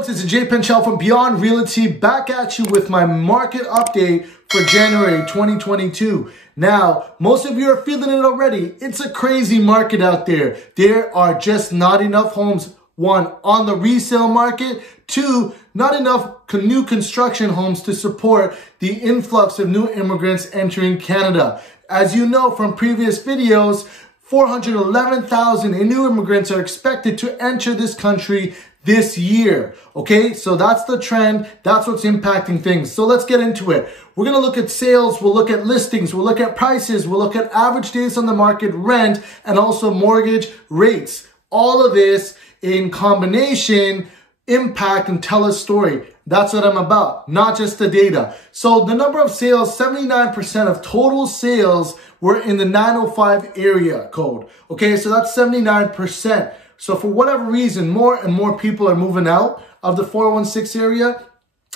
folks, it's Jay Penchel from Beyond Realty back at you with my market update for January 2022. Now, most of you are feeling it already. It's a crazy market out there. There are just not enough homes, one, on the resale market, two, not enough new construction homes to support the influx of new immigrants entering Canada. As you know from previous videos, 411,000 new immigrants are expected to enter this country this year. Okay, so that's the trend. That's what's impacting things. So let's get into it. We're going to look at sales. We'll look at listings. We'll look at prices. We'll look at average days on the market, rent, and also mortgage rates. All of this in combination impact and tell a story. That's what I'm about, not just the data. So the number of sales, 79% of total sales were in the 905 area code. Okay, so that's 79%. So for whatever reason, more and more people are moving out of the 416 area.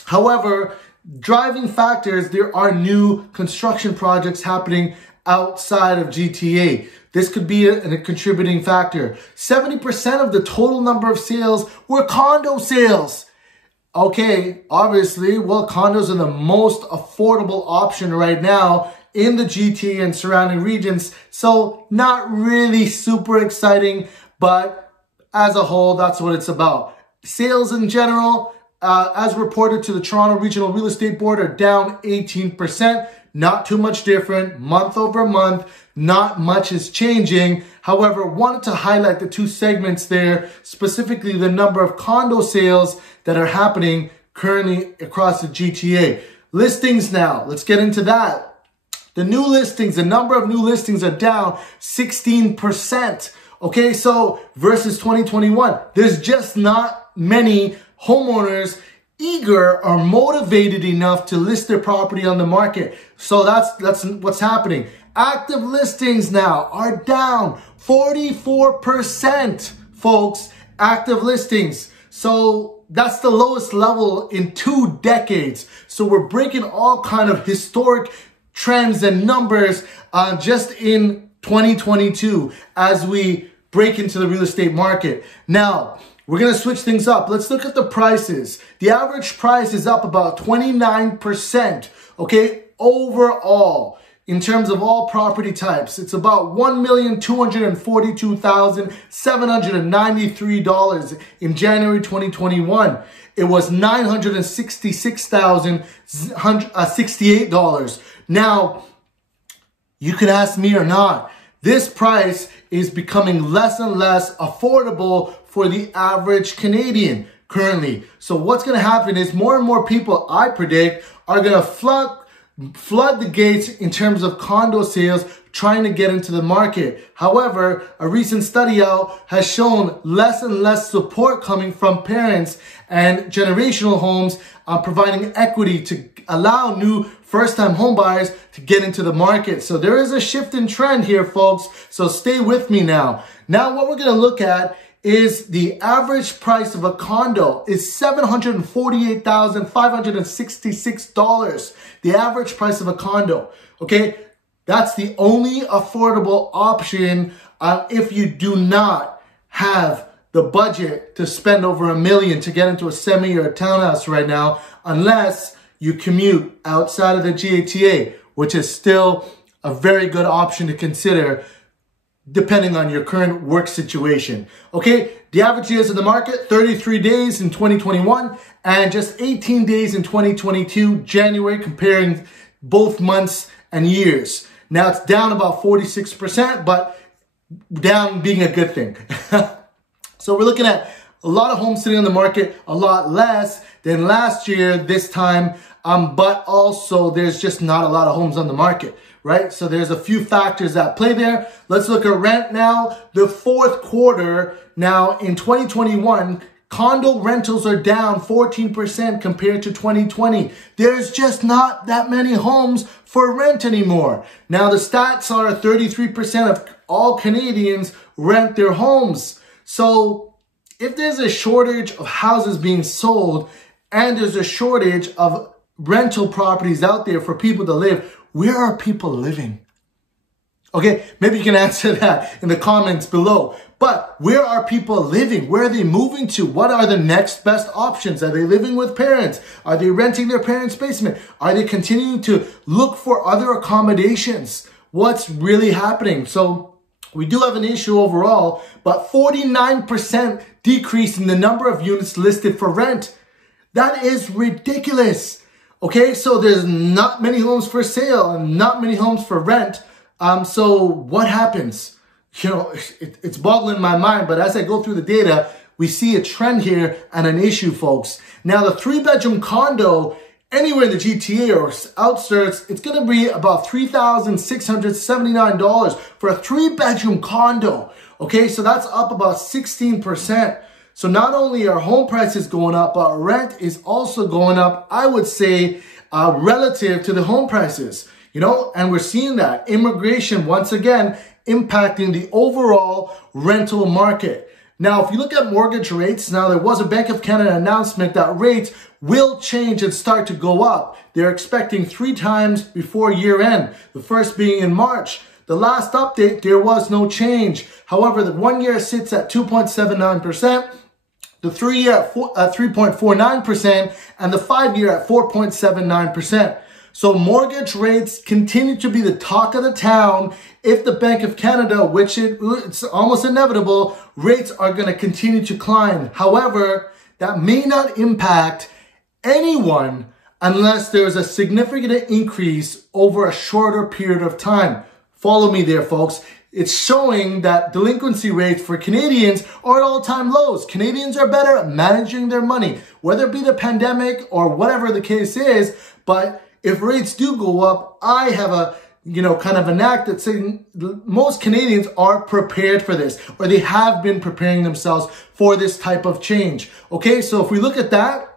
However, driving factors, there are new construction projects happening outside of GTA. This could be a contributing factor. 70% of the total number of sales were condo sales. Okay, obviously, well, condos are the most affordable option right now in the GTA and surrounding regions. So not really super exciting, but as a whole, that's what it's about. Sales in general, as reported to the Toronto Regional Real Estate Board, are down 18%. Not too much different, month over month. Not much is changing. However, wanted to highlight the two segments there, specifically the number of condo sales that are happening currently across the GTA. Listings now, let's get into that. The new listings, the number of new listings are down 16%. Okay, so versus 2021, there's just not many homeowners eager or motivated enough to list their property on the market. So that's what's happening. Active listings now are down 44%, folks. Active listings. So that's the lowest level in 2 decades. So we're breaking all kind of historic trends and numbers just in 2022 as we break into the real estate market. Now, we're going to switch things up. Let's look at the prices. The average price is up about 29%, okay, overall. In terms of all property types, it's about $1,242,793 in January 2021. It was $966,068. Now, you can ask me or not, this price is becoming less and less affordable for the average Canadian currently. So what's going to happen is more and more people, I predict, are going to flood the gates in terms of condo sales, trying to get into the market. However, a recent study out has shown less and less support coming from parents and generational homes providing equity to allow new first-time home buyers to get into the market. So there is a shift in trend here, folks. So stay with me now. Now what we're going to look at is the average price of a condo is $748,566. The average price of a condo, okay? That's the only affordable option if you do not have the budget to spend over $1 million to get into a semi or a townhouse right now, unless you commute outside of the GTA, which is still a very good option to consider depending on your current work situation. Okay, the average days in the market, 33 days in 2021 and just 18 days in 2022, January, comparing both months and years. Now it's down about 46%, but down being a good thing. So we're looking at a lot of homes sitting on the market, a lot less than last year this time, but also there's just not a lot of homes on the market, right? So there's a few factors at play there. Let's look at rent now. The fourth quarter, now in 2021, condo rentals are down 14% compared to 2020. There's just not that many homes for rent anymore. Now the stats are 33% of all Canadians rent their homes. So if there's a shortage of houses being sold and there's a shortage of rental properties out there for people to live, where are people living? Okay, maybe you can answer that in the comments below. But where are people living? Where are they moving to? What are the next best options? Are they living with parents? Are they renting their parents' basement? Are they continuing to look for other accommodations? What's really happening? So we do have an issue overall, but 49% decrease in the number of units listed for rent. That is ridiculous. Okay, so there's not many homes for sale and not many homes for rent. So what happens? You know, it's boggling my mind, but as I go through the data, we see a trend here and an issue, folks. Now, the 3-bedroom condo anywhere in the GTA or outskirts, it's going to be about $3,679 for a 3-bedroom condo. Okay, so that's up about 16%. So not only are home prices going up, but rent is also going up, I would say, relative to the home prices. You know, and we're seeing that immigration, once again, impacting the overall rental market. Now, if you look at mortgage rates, now there was a Bank of Canada announcement that rates will change and start to go up. They're expecting 3 times before year end, the first being in March. The last update, there was no change. However, the 1 year sits at 2.79%. The 3 year at 3.49%, and the 5 year at 4.79%. So mortgage rates continue to be the talk of the town if the Bank of Canada, which it's almost inevitable, rates are going to continue to climb. However, that may not impact anyone unless there's a significant increase over a shorter period of time. Follow me there, folks. It's showing that delinquency rates for Canadians are at all-time lows. Canadians are better at managing their money, whether it be the pandemic or whatever the case is. But if rates do go up, I have a, kind of a knack that saying most Canadians are prepared for this, or they have been preparing themselves for this type of change. Okay, so if we look at that,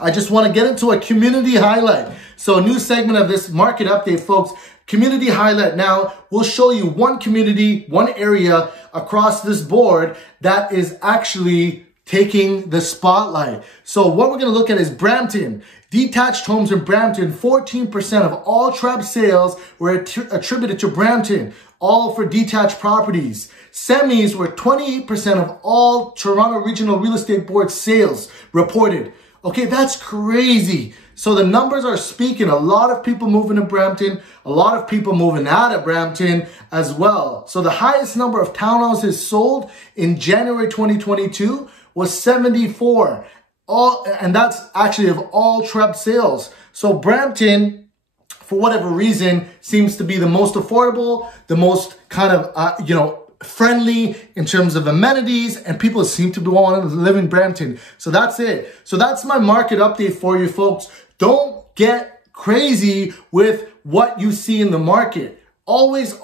I just want to get into a community highlight. So a new segment of this market update, folks. Community highlight. Now, we'll show you one community, one area across this board that is actually taking the spotlight. So what we're going to look at is Brampton. Detached homes in Brampton, 14% of all TREB sales were attributed to Brampton, all for detached properties. Semis were 28% of all Toronto Regional Real Estate Board sales reported. Okay, that's crazy. So the numbers are speaking. A lot of people moving to Brampton, a lot of people moving out of Brampton as well. So the highest number of townhouses sold in January 2022 was 74. And that's actually of all TREB sales. So Brampton, for whatever reason, seems to be the most affordable, the most kind of, friendly in terms of amenities, and people seem to be wanting to live in Brampton. So that's it. So that's my market update for you, folks. Don't get crazy with what you see in the market. Always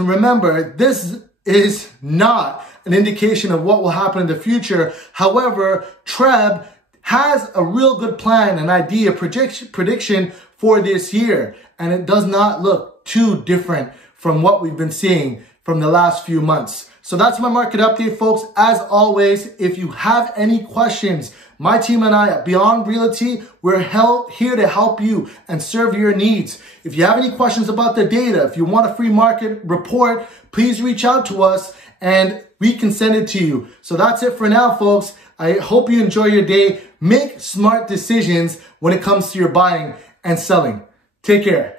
remember, this is not an indication of what will happen in the future. However, TREB has a real good plan, an idea, prediction for this year. And it does not look too different from what we've been seeing from the last few months. So that's my market update, folks. As always, if you have any questions, my team and I at Beyond Realty, we're here to help you and serve your needs. If you have any questions about the data, if you want a free market report, please reach out to us and we can send it to you. So that's it for now, folks. I hope you enjoy your day. Make smart decisions when it comes to your buying and selling. Take care.